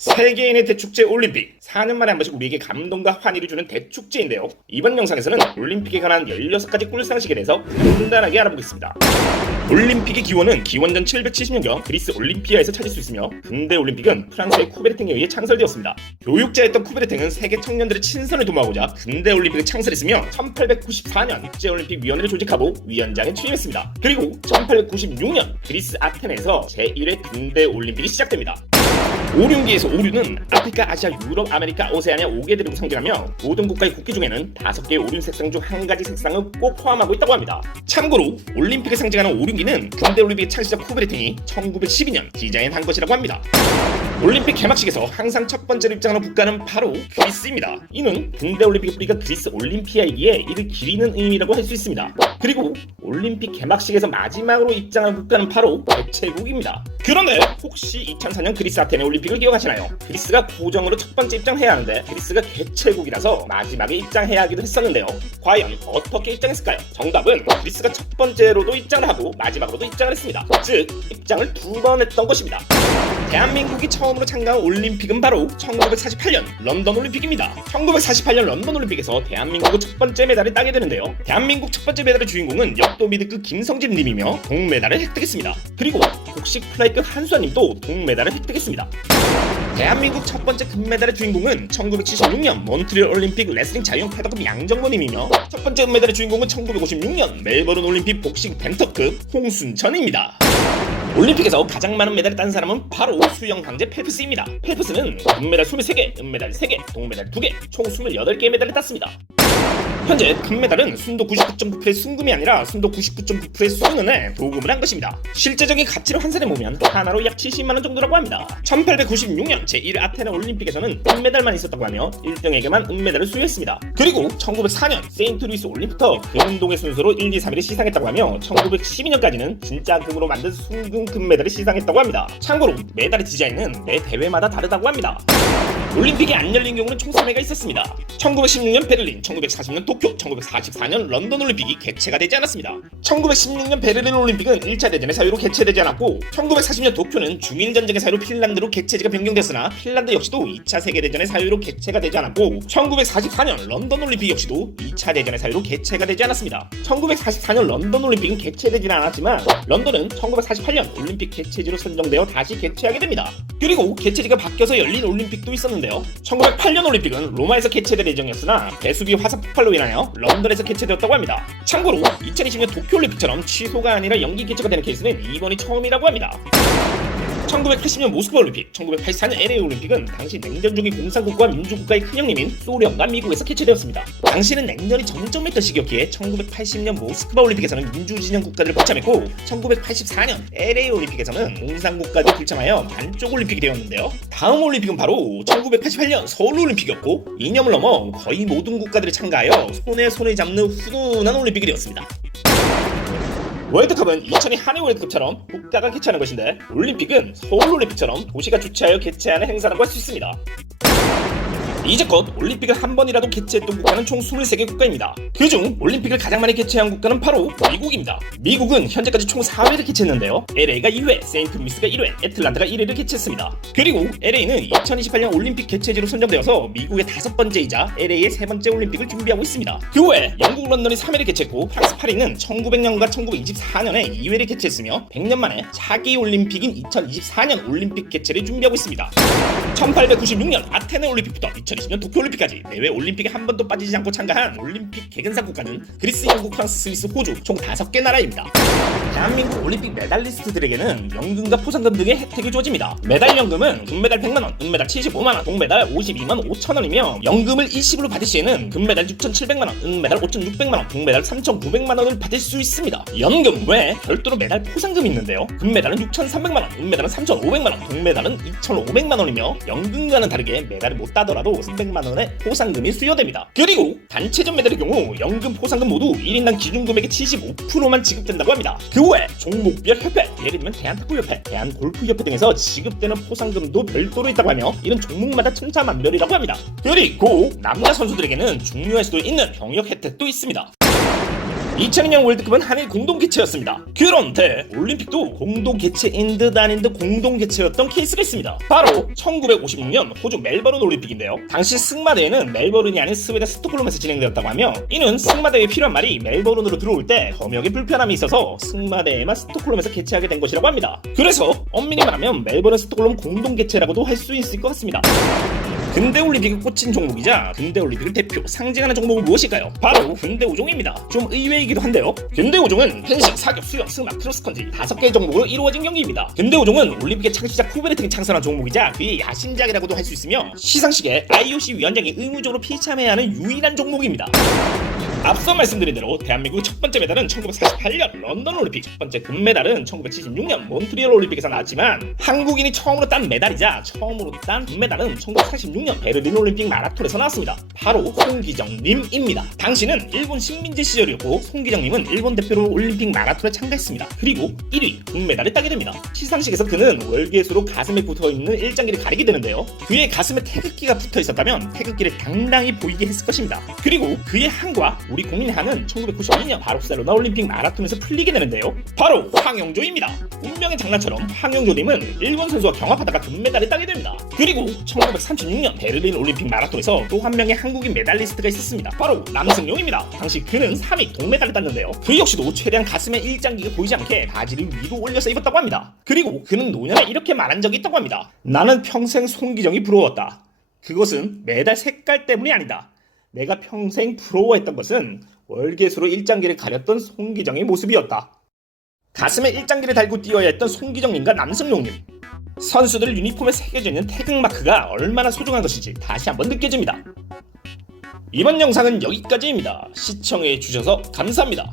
세계인의 대축제 올림픽, 4년 만에 한 번씩 우리에게 감동과 환희를 주는 대축제인데요. 이번 영상에서는 올림픽에 관한 16가지 꿀상식에 대해서 간단하게 알아보겠습니다. 올림픽의 기원은 기원전 770년경 그리스 올림피아에서 찾을 수 있으며, 근대 올림픽은 프랑스의 쿠베르탱에 의해 창설되었습니다. 교육자였던 쿠베르탱은 세계 청년들의 친선을 도모하고자 근대 올림픽을 창설했으며 1894년 국제올림픽위원회를 조직하고 위원장에 취임했습니다. 그리고 1896년 그리스 아테네에서 제1회 근대 올림픽이 시작됩니다. 오륜기에서 오륜은 아프리카, 아시아, 유럽, 아메리카, 오세아니아 5개들을 상징하며, 모든 국가의 국기 중에는 5개의 오륜 색상 중 한 가지 색상을 꼭 포함하고 있다고 합니다. 참고로 올림픽을 상징하는 오륜기는 근대 올림픽의 창시자 쿠베르탱이 1912년 디자인한 것이라고 합니다. 올림픽 개막식에서 항상 첫 번째로 입장하는 국가는 바로 그리스입니다. 이는 근대 올림픽의 뿌리가 그리스 올림피아이기에 이를 기리는 의미라고 할 수 있습니다. 그리고 올림픽 개막식에서 마지막으로 입장하는 국가는 바로 개최국입니다. 그런데 혹시 2004년 그리스 아테네 올림픽을 기억하시나요? 그리스가 고정으로 첫 번째 입장해야 하는데 그리스가 개최국이라서 마지막에 입장해야 하기도 했었는데요. 과연 어떻게 입장했을까요? 정답은 그리스가 첫 번째로도 입장을 하고 마지막으로도 입장을 했습니다. 즉, 입장을 두 번 했던 것입니다. 대한민국이 처음으로 참가한 올림픽은 바로 1948년 런던 올림픽입니다. 1948년 런던 올림픽에서 대한민국은 첫 번째 메달을 따게 되는데요. 대한민국 첫 번째 메달의 주인공은 역도 미드급 김성진 님이며 동메달을 획득했습니다. 그리고 복식 플라이급 한수아님도 동메달을 획득했습니다. 대한민국 첫 번째 금메달의 주인공은 1976년 몬트리올 올림픽 레슬링 자유형 패더급 양정모님이며, 첫 번째 은메달의 주인공은 1956년 멜버른 올림픽 복식 벤터급 홍순천입니다. 올림픽에서 가장 많은 메달을 딴 사람은 바로 수영 황제 펠프스입니다. 펠프스는 금메달 23개, 은메달 3개, 동메달 2개, 총 28개의 메달을 땄습니다. 현재 금메달은 순도 99.9%의 순금이 아니라 순도 99.9%의 순은에 도금을 한 것입니다. 실제적인 가치를 환산해보면 하나로 약 70만원 정도라고 합니다. 1896년 제1 아테네 올림픽에서는 은메달만 있었다고 하며 1등에게만 은메달을 수여했습니다. 그리고 1904년 세인트루이스 올림픽부터 금운동의 순서로 1, 2, 3위를 시상했다고 하며 1912년까지는 진짜 금으로 만든 순금 금메달을 시상했다고 합니다. 참고로 메달의 디자인은 매 대회마다 다르다고 합니다. 올림픽이 안 열린 경우는 총 3회가 있었습니다. 1916년 베를린, 1940년 도쿄, 1944년 런던 올림픽이 개최가 되지 않았습니다. 1916년 베를린 올림픽은 1차 대전의 사유로 개최되지 않았고, 1940년 도쿄는 중일전쟁의 사유로 핀란드로 개최지가 변경됐으나 핀란드 역시도 2차 세계대전의 사유로 개최가 되지 않았고, 1944년 런던 올림픽 역시도 2차 대전의 사유로 개최가 되지 않았습니다. 1944년 런던 올림픽은 개최되지는 않았지만 런던은 1948년 올림픽 개최지로 선정되어 다시 개최하게 됩니다. 그리고 개최지가 바뀌어서 열린 올림픽도 있었는데요. 1908년 올림픽은 로마에서 개최될 예정이었으나 베수비 화산 폭발로 인하여 런던에서 개최되었다고 합니다. 참고로 2020년 도쿄올림픽처럼 취소가 아니라 연기 개최가 되는 케이스는 이번이 처음이라고 합니다. 1980년 모스크바 올림픽, 1984년 LA 올림픽은 당시 냉전 중인 공산국가와 민주국가의 큰형님인 소련과 미국에서 개최되었습니다. 당시는 냉전이 점점했던 시기였기에 1980년 모스크바 올림픽에서는 민주진영 국가들을 불참했고, 1984년 LA 올림픽에서는 공산국가들이 불참하여 반쪽 올림픽이 되었는데요. 다음 올림픽은 바로 1988년 서울 올림픽이었고, 이념을 넘어 거의 모든 국가들이 참가하여 손에 손을 잡는 훈훈한 올림픽이 되었습니다. 월드컵은 2002 한해 월드컵처럼 국가가 개최하는 것인데, 올림픽은 서울 올림픽처럼 도시가 주최하여 개최하는 행사라고 할 수 있습니다. 이제껏 올림픽을 한 번이라도 개최했던 국가는 총 23개 국가입니다. 그중 올림픽을 가장 많이 개최한 국가는 바로 미국입니다. 미국은 현재까지 총 4회를 개최했는데요. LA가 2회, 세인트루이스가 1회, 애틀란타가 1회를 개최했습니다. 그리고 LA는 2028년 올림픽 개최지로 선정되어서 미국의 5번째이자 LA의 3번째 올림픽을 준비하고 있습니다. 그 외에 영국 런던이 3회를 개최했고, 프랑스 파리는 1900년과 1924년에 2회를 개최했으며 100년 만에 차기 올림픽인 2024년 올림픽 개최를 준비하고 있습니다. 1896년 아테네 올림픽부터 2020년 도쿄올림픽까지 내외 올림픽에 한 번도 빠지지 않고 참가한 올림픽 개근상 국가는 그리스, 영국, 프랑스, 스위스, 호주 총 5개 나라입니다. 대한민국 올림픽 메달리스트들에게는 연금과 포상금 등의 혜택이 주어집니다. 메달 연금은 금메달 100만원, 은메달 75만원, 동메달 52만 5천원이며, 연금을 일시불로 받을 시에는 금메달 6,700만원, 은메달 5,600만원, 동메달 3,900만원을 받을 수 있습니다. 연금 외에 별도로 메달 포상금이 있는데요. 금메달은 6,300만원, 은메달은 3,500만원, 동메달은 2,500만원이며, 연금과는 다르게 메달을 못 따더라도 300만원의 포상금이 수여됩니다. 그리고 단체전 메달의 경우 연금, 포상금 모두 1인당 기준금액의 75%만 지급된다고 합니다. 그 외 종목별 협회, 예를 들면 대한탁구협회, 대한골프협회 등에서 지급되는 포상금도 별도로 있다고 하며, 이런 종목마다 천차만별이라고 합니다. 그리고 남자 선수들에게는 중요할 수도 있는 병역 혜택도 있습니다. 2002년 월드컵은 한일 공동 개최였습니다. 그런데 올림픽도 공동 개최인 듯 아닌 듯 공동 개최였던 케이스가 있습니다. 바로 1956년 호주 멜버른 올림픽인데요. 당시 승마대회는 멜버른이 아닌 스웨덴 스톡홀름에서 진행되었다고 하며, 이는 승마대회에 필요한 말이 멜버른으로 들어올 때 검역의 불편함이 있어서 승마대회만 스톡홀름에서 개최하게 된 것이라고 합니다. 그래서 엄밀히 말하면 멜버른 스톡홀름 공동 개최라고도 할 수 있을 것 같습니다. 근대 올림픽의 꽂힌 종목이자 근대 올림픽을 대표 상징하는 종목은 무엇일까요? 바로 근대 오종입니다. 좀 의외이기도 한데요. 근대 오종은 펜싱, 사격, 수영, 승마, 크로스컨트리 5개의 종목으로 이루어진 경기입니다. 근대 오종은 올림픽의 창시자 쿠베르트가 창설한 종목이자 그의 야심작이라고도 할 수 있으며, 시상식에 IOC 위원장이 의무적으로 피참해야 하는 유일한 종목입니다. 앞서 말씀드린 대로 대한민국의 첫 번째 메달은 1948년 런던 올림픽, 첫 번째 금메달은 1976년 몬트리올 올림픽에서 나왔지만, 한국인이 처음으로 딴 메달이자 처음으로 딴 금메달은 1946년 베를린 올림픽 마라톤에서 나왔습니다. 바로 송기정님입니다. 당시는 일본 식민지 시절이었고, 송기정님은 일본 대표로 올림픽 마라톤에 참가했습니다. 그리고 1위 금메달을 따게 됩니다. 시상식에서 그는 월계수로 가슴에 붙어있는 일장기를 가리게 되는데요. 그의 가슴에 태극기가 붙어있었다면 태극기를 당당히 보이게 했을 것입니다. 그리고 그의 한과 우리 국민의 한은 1992년 바르셀로나 올림픽 마라톤에서 풀리게 되는데요. 바로 황영조입니다. 운명의 장난처럼 황영조님은 일본 선수와 경합하다가 금메달을 따게 됩니다. 그리고 1936년 베를린 올림픽 마라톤에서 또 한 명의 한국인 메달리스트가 있었습니다. 바로 남승용입니다. 당시 그는 3위 동메달을 땄는데요. 그 역시도 최대한 가슴에 일장기가 보이지 않게 바지를 위로 올려서 입었다고 합니다. 그리고 그는 노년에 이렇게 말한 적이 있다고 합니다. 나는 평생 송기정이 부러웠다. 그것은 메달 색깔 때문이 아니다. 내가 평생 부러워했던 것은 월계수로 일장기를 가렸던 송기정의 모습이었다. 가슴에 일장기를 달고 뛰어야 했던 송기정님과 남승용님. 선수들 유니폼에 새겨져 있는 태극마크가 얼마나 소중한 것인지 다시 한번 느껴집니다. 이번 영상은 여기까지입니다. 시청해 주셔서 감사합니다.